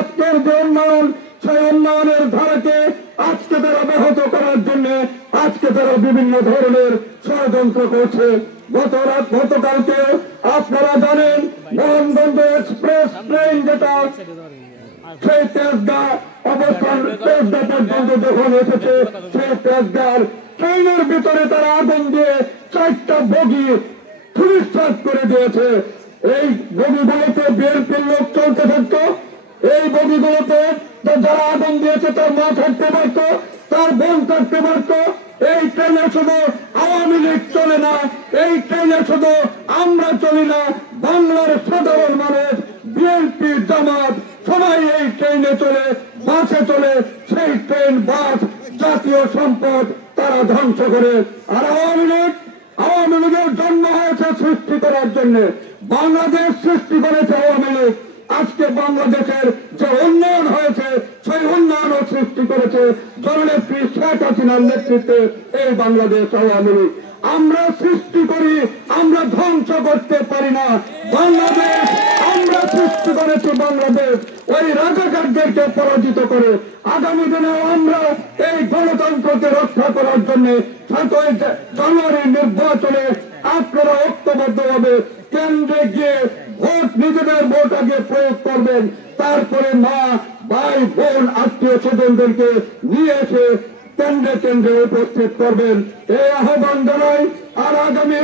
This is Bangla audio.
আজকের যে উন্নয়ন, সেই উন্নয়নের ধারাকে আজকে তারা ব্যাহত করার জন্য আজকে তারা বিভিন্ন ধরনের ষড়যন্ত্র করছে। গতকালকে আপনারা জানেন মোহনগঞ্জ এক্সপ্রেস ট্রেন যেটা সেই তেজগাঁ অবস্থান তেজগাঁ পর্যন্ত যখন এসেছে, সেই তেজগাঁর ট্রেনের ভিতরে তারা আগুন দিয়ে 4টা বগি ধূলিসাৎ করে দিয়েছে। এই বগিগুলোতে বিএনপির লোক চলতে থাকতো, এই বগিগুলোতে যারা আগুন দিয়েছে তার মা থাকতে পারত, তার বোন থাকতে পারত। এই ট্রেনে শুধু আওয়ামী লীগ চলে না, এই ট্রেনে শুধু আমরা চলি না, বাংলার সাধারণ মানুষ, বিএনপি, জামাত সবাই এই ট্রেনে চলে, বাসে চলে। সেই ট্রেন, বাস জাতীয় সম্পদ তারা ধ্বংস করে। আর আওয়ামী লীগের জন্ম হয়েছে সৃষ্টি করার জন্য, বাংলাদেশ সৃষ্টি করেছে আওয়ামী লীগ। আজকে বাংলাদেশের যে উন্নয়ন হয়েছে সেই উন্নয়নও সৃষ্টি করেছে জননেত্রী শেখ হাসিনার নেতৃত্বে এই বাংলাদেশ আওয়ামী লীগ। আমরা সৃষ্টি করি, আমরা ধ্বংস করতে পারি না। বাংলাদেশ আমরা সৃষ্টি করেছি, বাংলাদেশ ওই রাজাকারদেরকে পরাজিত করে। আগামী দিনে আমরা এই গণতন্ত্রকে রক্ষা করার জন্য 7ই জানুয়ারি নির্বাচনে আপনারা ঐক্যবদ্ধভাবে কেন্দ্রে গিয়ে ভোট, নিজেদের ভোট আগে প্রয়োগ করবেন, তারপরে মা, ভাই, বোন, আত্মীয় স্বজনদেরকে নিয়ে এসে কেন্দ্রে কেন্দ্রে উপস্থিত করবেন। এই আহ্বান জানাই। আর আগামী